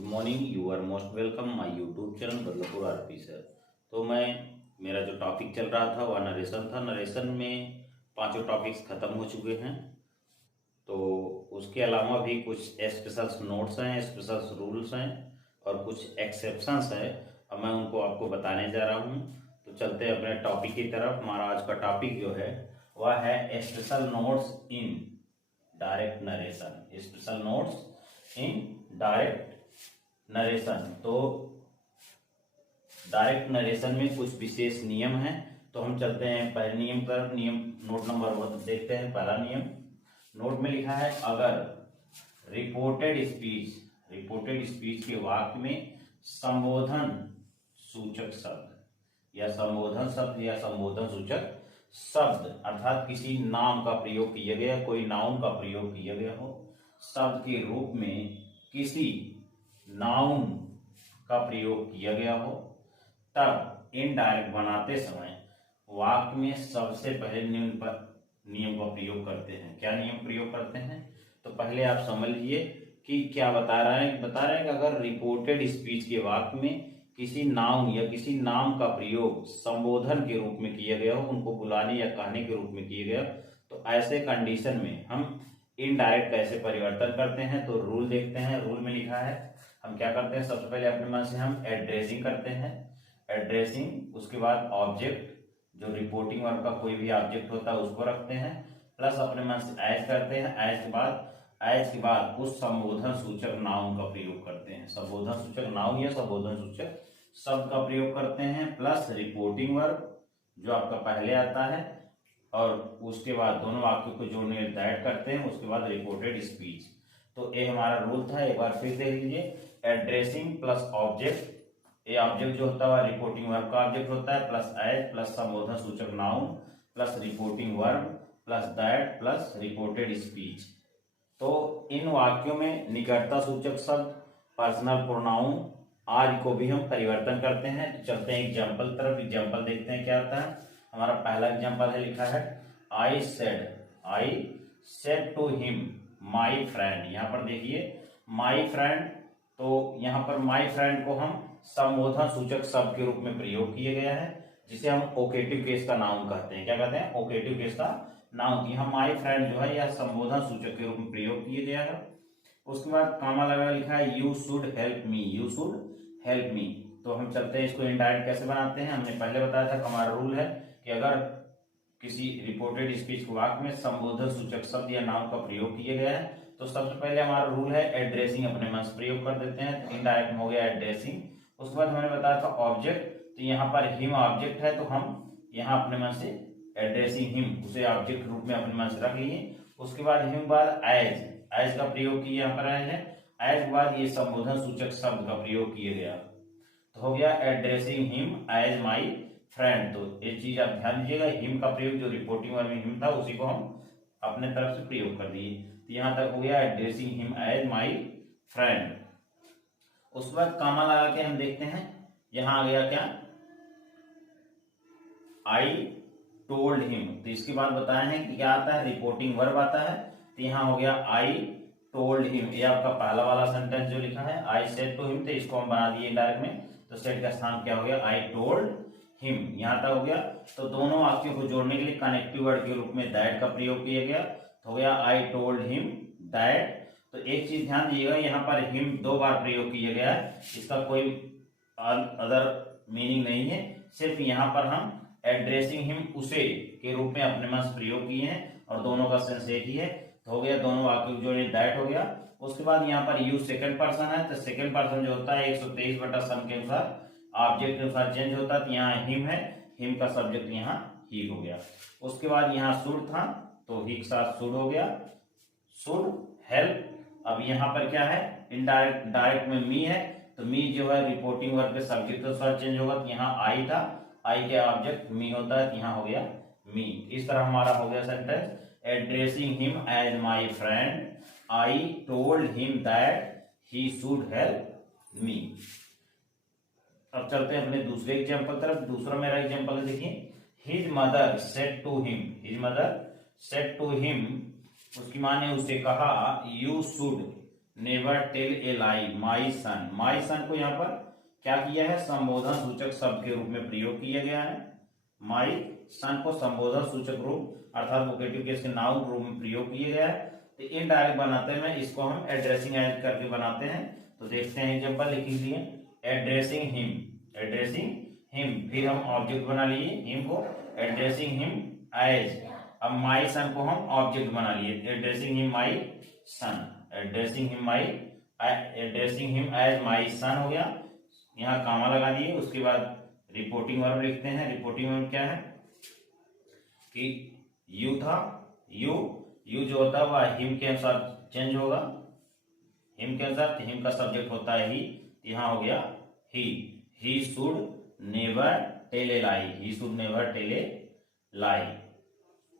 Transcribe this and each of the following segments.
Good morning, you are most welcome my YouTube channel Badlapur RP sir. तो मेरा जो topic चल रहा था वह नरेशन था। नरेशन में पांचों टॉपिक्स खत्म हो चुके हैं। तो उसके अलावा भी कुछ स्पेशल नोट्स हैं, स्पेशल रूल्स हैं और कुछ एक्सेप्शंस हैं। अब मैं उनको आपको बताने जा रहा हूँ। तो चलते हैं अपने टॉपिक की तरफ। हमारा आज का टॉपिक जो है वह है special notes in direct narration. Special notes in direct narration. तो डायरेक्ट नरेशन में कुछ विशेष नियम हैं। तो हम चलते हैं पहले नियम पर। नियम नोट नंबर 1 देखते हैं। पहला नियम नोट में लिखा है, अगर रिपोर्टेड स्पीच के वाक्य में संबोधन सूचक शब्द या संबोधन सूचक शब्द अर्थात किसी नाम का प्रयोग किया गया, कोई नाउन का प्रयोग किया गया हो, शब्द के रूप में किसी नाउन का प्रयोग किया गया हो, तब इनडायरेक्ट बनाते समय वाक्य में सबसे पहले नियम का प्रयोग करते हैं। क्या नियम प्रयोग करते हैं? तो पहले आप समझ लीजिए कि क्या बता रहे हैं। बता रहे हैं कि अगर रिपोर्टेड स्पीच के वाक्य में किसी नाउन या किसी नाम का प्रयोग संबोधन के रूप में किया गया हो, उनको बुलाने या कहने के रूप में किया गया, तो ऐसे कंडीशन में हम इनडायरेक्ट कैसे परिवर्तन करते हैं। तो रूल देखते हैं। रूल में लिखा है, हम क्या करते हैं, सबसे पहले अपने मन से हम एड्रेसिंग करते हैं। एड्रेसिंग, उसके बाद ऑब्जेक्ट, जो रिपोर्टिंग वर्ब का कोई भी ऑब्जेक्ट होता है उसको रखते हैं, प्लस अपने मन से एज करते हैं। एज के बाद उस संबोधन सूचक नाउन का प्रयोग करते हैं। संबोधन सूचक नाउन या संबोधन सूचक शब्द का प्रयोग करते हैं, प्लस रिपोर्टिंग वर्ब जो आपका पहले आता है, और उसके बाद दोनों वाक्यों को जोड़ने दैट करते हैं, उसके बाद रिपोर्टेड स्पीच। तो ये हमारा रूल था। एक बार फिर देख लीजिए, एड्रेसिंग प्लस ऑब्जेक्ट, ये ऑब्जेक्ट जो होता है रिपोर्टिंग वर्ब का ऑब्जेक्ट होता है, प्लस एज प्लस संबोधन सूचक noun plus reporting verb plus that plus reported speech. तो इन वाक्यों में निकटता सूचक शब्द, पर्सनल प्रोनाउन आदि को भी हम परिवर्तन करते हैं। तो चलते हैं एग्जाम्पल तरफ। एग्जाम्पल देखते हैं क्या आता है। हमारा पहला एग्जाम्पल है, लिखा है I said to him my friend. यहाँ पर देखिए माई फ्रेंड, तो यहाँ पर माई फ्रेंड को हम संबोधन सूचक शब्द के रूप में प्रयोग किया गया है, जिसे हम ओकेटिव केस का नाउन कहते हैं। क्या कहते हैं? ओकेटिव केस का नाउन। यहाँ माई फ्रेंड जो है यह संबोधन सूचक के रूप में प्रयोग किया गया है। उसके बाद कामा लगा लिखा है you should help me, you should help मी। तो हम चलते हैं इसको इनडायरेक्ट कैसे बनाते हैं। हमने पहले बताया था, हमारा रूल है कि अगर किसी रिपोर्टेड स्पीच के वाक्य में संबोधन सूचक शब्द या नाम का प्रयोग किया गया है, तो सबसे पहले हमारा रूल है एड्रेसिंग अपने मन से प्रयोग कर देते हैं। इनडायरेक्ट हो गया एड्रेसिंग। उसके बाद हमने बताया था ऑब्जेक्ट, तो यहाँ पर हिम ऑब्जेक्ट है, तो हम यहाँ अपने मन से एड्रेसिंग हिम उसे ऑब्जेक्ट रूप में अपने मन से रख लिए। उसके बाद हिम बाद एज का प्रयोग किया, यहाँ पर एज है। एज के बाद ये संबोधन सूचक शब्द का प्रयोग किया गया, तो हो गया addressing him as my friend. तो ये चीज आप ध्यान दीजिएगा, हिम का प्रयोग जो रिपोर्टिंग वर्ब में हिम था उसी को हम अपने तरफ से प्रयोग कर दिए। तो यहां तक हो गया addressing him as my friend. उसके बाद कामा लगा के हम देखते हैं, यहां आ गया क्या, आई टोल्ड हिम। तो इसके बाद बताए हैं कि क्या आता है, रिपोर्टिंग वर्ब आता है। तो यहां हो गया आई टोल्ड हिम, ये आपका पहला वाला सेंटेंस जो लिखा है आई सेड टू हिम, तो इसको हम बना दिए डायरेक्ट में। तो सेड का स्थान क्या हो गया, आई टोल्ड हिम। यहां तक हो गया। तो दोनों वाक्यों को जोड़ने के लिए कनेक्टिव वर्ड के रूप में दैट का प्रयोग किया गया, तो हो गया आई टोल्ड हिम दैट। तो एक चीज ध्यान दीजिएगा, यहाँ पर हिम 2 बार प्रयोग किया गया है, इसका कोई अदर मीनिंग नहीं है, सिर्फ यहाँ पर हम एड्रेसिंग हिम उसे के रूप में अपने मन से प्रयोग किए हैं और दोनों का सेंस एक ही है। तो हो गया दोनों वाक्यों को जोड़े दैट हो गया। उसके बाद यहाँ पर यू सेकंड पर्सन है, तो सेकंड पर्सन जो होता है 123/7 के अनुसार ऑब्जेक्ट के अनुसार चेंज होता है। तो यहाँ हिम है, हिम का सब्जेक्ट यहाँ ही हो गया। उसके बाद यहाँ शुड था, तो ही के साथ शुड हो गया, शुड हेल्प। अब यहाँ पर क्या है, इनडायरेक्ट, डायरेक्ट में मी है, तो मी जो है रिपोर्टिंग वर्ब के सब्जेक्ट के अनुसार चेंज होगा। तो यहाँ आई था, आई के ऑब्जेक्ट मी होता है, तो यहाँ हो गया मी। इस तरह हमारा हो गया sentence, addressing him as my friend, I told him that he should help me. अब चलते हैं अपने दूसरे एग्जाम्पल तरफ। दूसरा मेरा एग्जाम्पल है, देखिए his mother said to him, his mother said to him, उसकी माँ ने उसे कहा you should never tell a lie, my son. My son को यहाँ पर क्या किया है, संबोधन सूचक शब्द के रूप में प्रयोग किया गया है। माई सन को संबोधन सूचक रूप अर्थात वोकेटिव केस के नाउन रूप में प्रयोग किया गया है। तो इनडायरेक्ट बनाते हैं इसको हम एड्रेसिंग एज करके बनाते हैं। तो देखते हैं एग्जांपल लिख लीजिए, एड्रेसिंग हिम, एड्रेसिंग हिम, फिर हम ऑब्जेक्ट बना लिए हिम को, एड्रेसिंग हिम एज। अब माई सन को हम ऑब्जेक्ट बना लिए, addressing him my son, addressing him my, addressing him as my son हो गया, यहाँ कामा लगा दिए। उसके बाद रिपोर्टिंग वर्ब लिखते हैं। रिपोर्टिंग वर्ब क्या है कि यू था, यू जो होता है वह हिम के अनुसार चेंज होगा, हिम के अनुसार। हिम का सब्जेक्ट होता है ही, यहाँ हो गया he should never tell a lie, he should never tell a lie.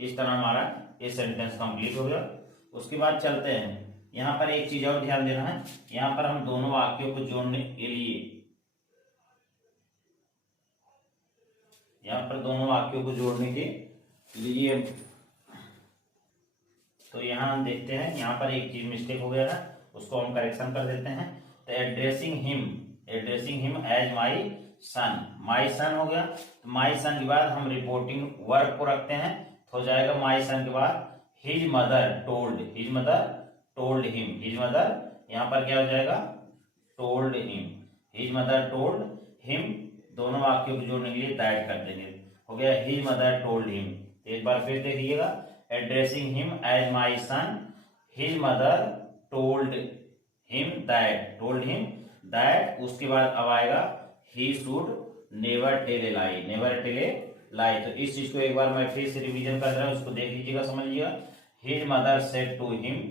इस तरह हमारा ये सेंटेंस कंप्लीट हो गया। उसके बाद चलते हैं, यहाँ पर एक चीज और ध्यान देना है, यहाँ पर हम दोनों वाक्यों को जोड़ने के लिए, यहाँ पर दोनों वाक्यों को जोड़ने के लिए, तो यहाँ हम देखते हैं यहाँ पर एक चीज मिस्टेक हो गया है, उसको हम करेक्शन कर देते हैं। तो addressing him as my son, my son हो गया। तो माई सन के बाद हम रिपोर्टिंग वर्ब को रखते हैं, तो हो जाएगा माई सन के बाद his mother told, his mother told him, his mother यहाँ पर क्या हो जाएगा, told him, his mother told him. दोनों वाक्यों को जोड़ने के लिए दैट कर देंगे, हो गया हिज मदर टोल्ड हिम। तो एक बार फिर देखिएगा, addressing him as my son, his mother told him that, told him that. उसके बाद अब आएगा he should never tell a lie, never tell a lie. तो इस चीज को एक बार मैं फिर से रिवीजन कर रहा हूं, उसको देख लीजिएगा, समझ लीजिएगा। His mother said to him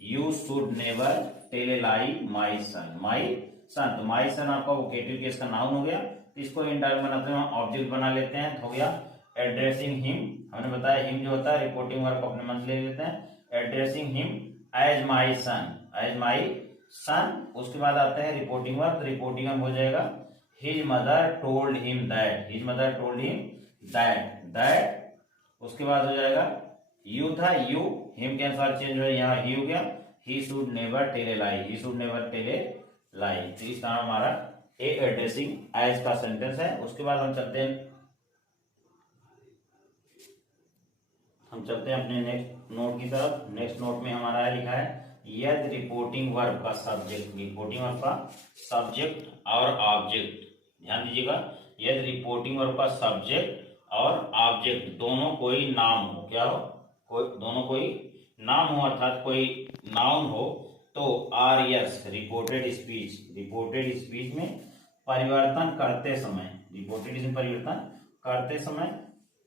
you should never tell a lie my son, my son. तो माई सन आपका वोकेटिव केस का नाउन हो गया। इसको इंडायरेक्ट बनाते हैं, ऑब्जेक्ट बना लेते हैं, तो हो गया एड्रेसिंग हिम। हमने बताया हिम जो होता है रिपोर्टिंग वर्ब अपने मन से ले लेते हैं, addressing him as my son, as my son. उसके बाद आता है रिपोर्टिंग वर्ब, तो रिपोर्टिंग वर्ब हो जाएगा his mother told him that, his mother told him that, that. उसके बाद हो जाएगा यू था, यू हिम के अनुसार चेंज हो, यहाँ ही हो गया, he should never tell a lie, he should never tell a lie. तो इस तरह हमारा ए एड्रेसिंग एज का सेंटेंस है। उसके बाद हम चलते हैं अपने नेक्स्ट नोट की तरफ। नेक्स्ट नोट में हमारा लिखा है यदि रिपोर्टिंग वर्ब का सब्जेक्ट, रिपोर्टिंग वर्ब का सब्जेक्ट और ऑब्जेक्ट, ध्यान दीजिएगा, यदि रिपोर्टिंग वर्ब का सब्जेक्ट और ऑब्जेक्ट दोनों कोई नाम हो, क्या हो, दोनों कोई नाम हो अर्थात कोई नाउन हो, तो आर यस रिपोर्टेड स्पीच, रिपोर्टेड स्पीच में परिवर्तन करते समय, रिपोर्टेड में परिवर्तन करते समय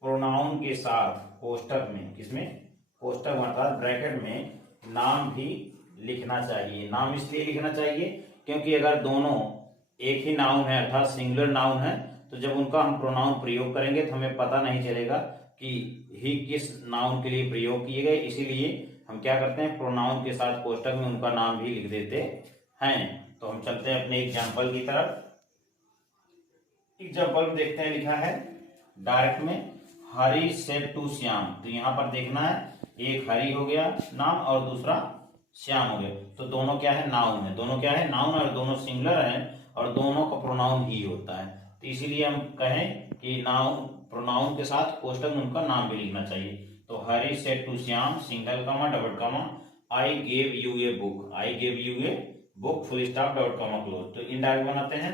प्रोनाउन के साथ कोष्टक में, किसमें, कोष्टक अर्थात ब्रैकेट में नाम भी लिखना चाहिए। नाम इसलिए लिखना चाहिए क्योंकि अगर दोनों एक ही नाउन है अर्थात सिंगुलर नाउन है, तो जब उनका हम प्रोनाउन प्रयोग करेंगे तो हमें पता नहीं चलेगा कि ही किस नाउन के लिए प्रयोग किए गए। इसीलिए हम क्या करते हैं, प्रोनाउन के साथ कोष्टक में उनका नाम भी लिख देते हैं। तो हम चलते हैं अपने एग्जाम्पल की तरफ। एग्जाम्पल में देखते हैं, लिखा है डायरेक्ट में हरी सेड टू श्याम। तो यहाँ पर देखना है, एक हरी हो गया नाम और दूसरा श्याम हो गया, तो दोनों क्या है, नाउन है, दोनों क्या है, नाउन, और दोनों सिंगुलर है और दोनों का प्रोनाउन ही होता है। तो इसीलिए हम कहें कि नाउन प्रोनाउन के साथ कोष्टक में उनका नाम भी लिखना चाहिए। तो हरी सेड टू श्याम, सिंगल कमा डबल कमा, I gave U a book, I gave U a book, full stop double कमा क्लोज। तो इनडायरेक्ट बनाते हैं,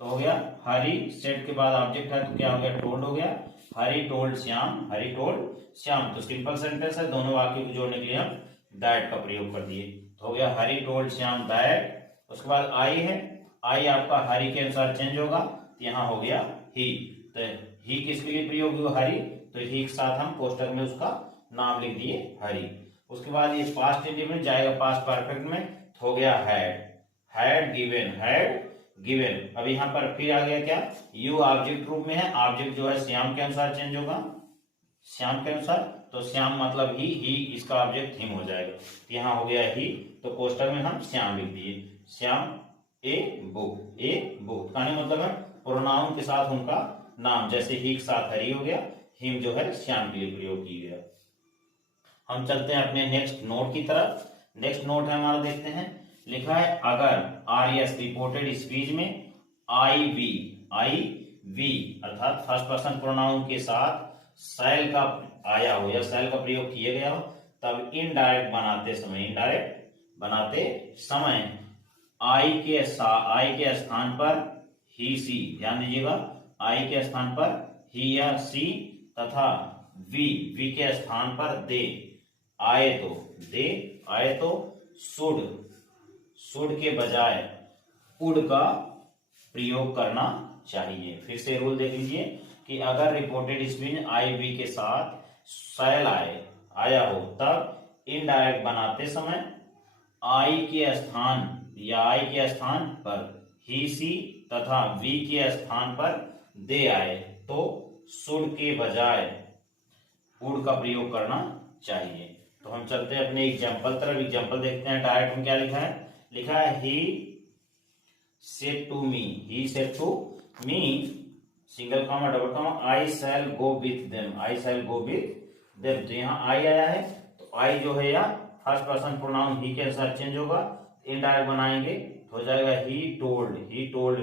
तो हो गया हरी सेड के बाद ऑब्जेक्ट है तो क्या हो गया, टोल्ड हो गया, हरी टोल्ड श्याम, हरी टोल्ड श्याम। तो सिंपल सेंटेंस है, दोनों वाक्य को जोड़ने के लिए हम दैट का प्रयोग कर दिए। तो हो गया हरी टोल्ड श्याम दैट। उसके बाद आई है, आई आपका हरी के अनुसार चेंज होगा, तो यहाँ हो गया ही। तो ही किसके लिए प्रयोग हुआ, हरी, तो ही के साथ हम कोष्टक में उसका नाम लिख दिए हरी। उसके बाद ये पास्ट इंडिया में जाएगा पास्ट परफेक्ट में, तो हो गया हैड गिवन, हैड गिवन। अब यहाँ पर फिर आ गया क्या, यू ऑब्जेक्ट रूप में है, ऑब्जेक्ट जो है श्याम के अनुसार चेंज होगा, श्याम के अनुसार, तो श्याम मतलब ही इसका ऑब्जेक्ट हिम हो जाएगा। तो यहाँ हो गया ही, तो कोष्टक में हम श्याम लिख दिए, Shyam a book, a book का मतलब है प्रोनाउन के साथ उनका नाम, जैसे ही के साथ हरी हो गया, हिम जो है श्याम के लिए प्रयोग किया गया। हम चलते हैं अपने नेक्स्ट नोट की तरफ। नेक्स्ट नोट है हमारा, देखते हैं। लिखा है अगर आरएस रिपोर्टेड स्पीच में आई वी अर्थात फर्स्ट पर्सन प्रोनाउन के साथ शैल का आया हो या शैल का प्रयोग किया गया हो, तब इनडायरेक्ट बनाते समय आई के स्थान पर ही सी, ध्यान दीजिएगा, आई के स्थान पर ही या सी तथा वी के स्थान पर दे आए तो शुड के बजाय उड का प्रयोग करना चाहिए। फिर से रूल देख लीजिए कि अगर रिपोर्टेड स्पीच आई वी के साथ शैल आया हो, तब इनडायरेक्ट बनाते समय आई के स्थान पर ही सी तथा वी के स्थान पर दे आए तो शुड के बजाय उड का प्रयोग करना चाहिए। तो हम चलते हैं अपने एग्जाम्पल तरफ। एग्जाम्पल देखते हैं। डायरेक्ट में क्या लिखा है, he said to me single comma double comma I shall go with them. तो यहाँ आई आया है, तो आई जो है या फर्स्ट पर्सन प्रोनाउन ही के अनुसार चेंज होगा, इनडायरेक्ट बनाएंगे तो हो जाएगा ही टोल्ड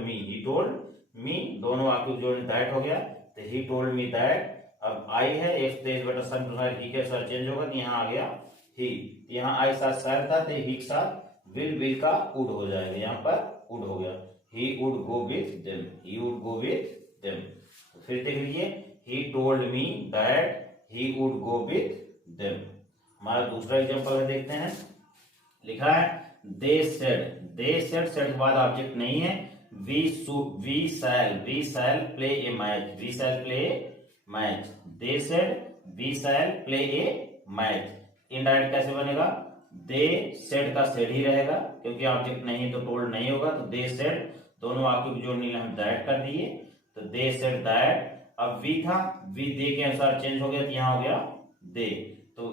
मी, दोनों वाक्य जोड़ दैट हो गया, तो ही टोल्ड मी दैट। अब आई है, एक तेज बटा सन ही के अनुसार चेंज होगा, तो यहाँ आ गया ही, यहाँ आई साथ शैल था, तो ही के साथ विल का उड हो जाएगा, यहाँ पर उड हो गया, he would go with them. तो फिर देख लीजिए, he told me that he would go with them. हमारा दूसरा एग्जांपल है, देखते हैं। लिखा है दे सेड के बाद ऑब्जेक्ट नहीं है, we shall play a match, they said we shall play a match. Indirect कैसे बनेगा, दे सेड का सेड ही रहेगा क्योंकि ऑब्जेक्ट नहीं तो टोल्ड नहीं होगा, तो दे सेड, दोनों वाक्यों को जोड़ने हम दैट कर दिए, तो दे सेड दैट। अब वी था, वी दे के अनुसार चेंज हो गया, तो यहाँ हो गया दे, तो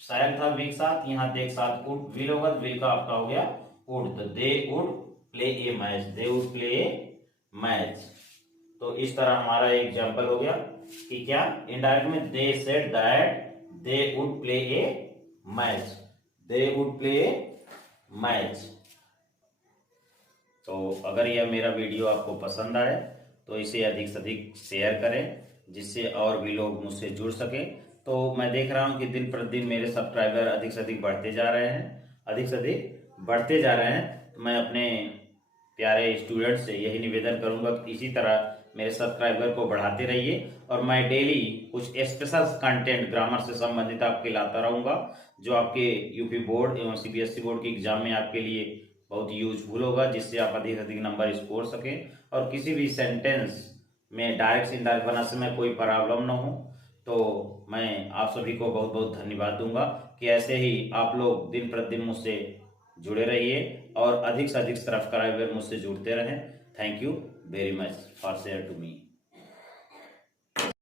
शैल था वी के साथ, यहाँ दे के साथ उड विल होगा, तो विल का आपका हो गया उड, तो they would play a match. तो इस तरह हमारा एग्जाम्पल हो गया कि क्या इनडायरेक्ट में they said that they would play a match. तो अगर यह मेरा वीडियो आपको पसंद आए तो इसे अधिक से अधिक शेयर करें, जिससे और भी लोग मुझसे जुड़ सके। तो मैं देख रहा हूं कि दिन प्रतिदिन मेरे सब्सक्राइबर अधिक से अधिक बढ़ते जा रहे हैं, तो मैं अपने प्यारे स्टूडेंट से यही निवेदन करूंगा कि इसी तरह मेरे सब्सक्राइबर को बढ़ाते रहिए, और मैं डेली कुछ स्पेशल कंटेंट ग्रामर से संबंधित आपके लाता रहूंगा, जो आपके यूपी बोर्ड एवं सीबीएसई बोर्ड के एग्जाम में आपके लिए बहुत यूजफुल होगा, जिससे आप अधिक से अधिक नंबर स्कोर सकें और किसी भी सेंटेंस में डायरेक्ट इनडायरेक्ट बनाने में कोई प्रॉब्लम ना हो। तो मैं आप सभी को बहुत बहुत धन्यवाद दूंगा कि ऐसे ही आप लोग दिन प्रतिदिन मुझसे जुड़े रहिए और अधिक से अधिक सब्सक्राइबर मुझसे जुड़ते रहें। Thank you very much for share to me.